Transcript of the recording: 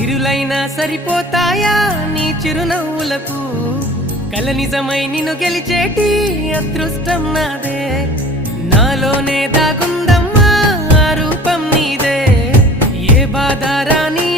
సిరులైనా సరిపోతాయా నీ చిరునవ్వులకు కల నిజమై నిన్ను గెలిచేటి అదృష్టం నాదే నాలోనే దాగుందమ్మా ఆ రూపం నీదే ఏ బాధ రాని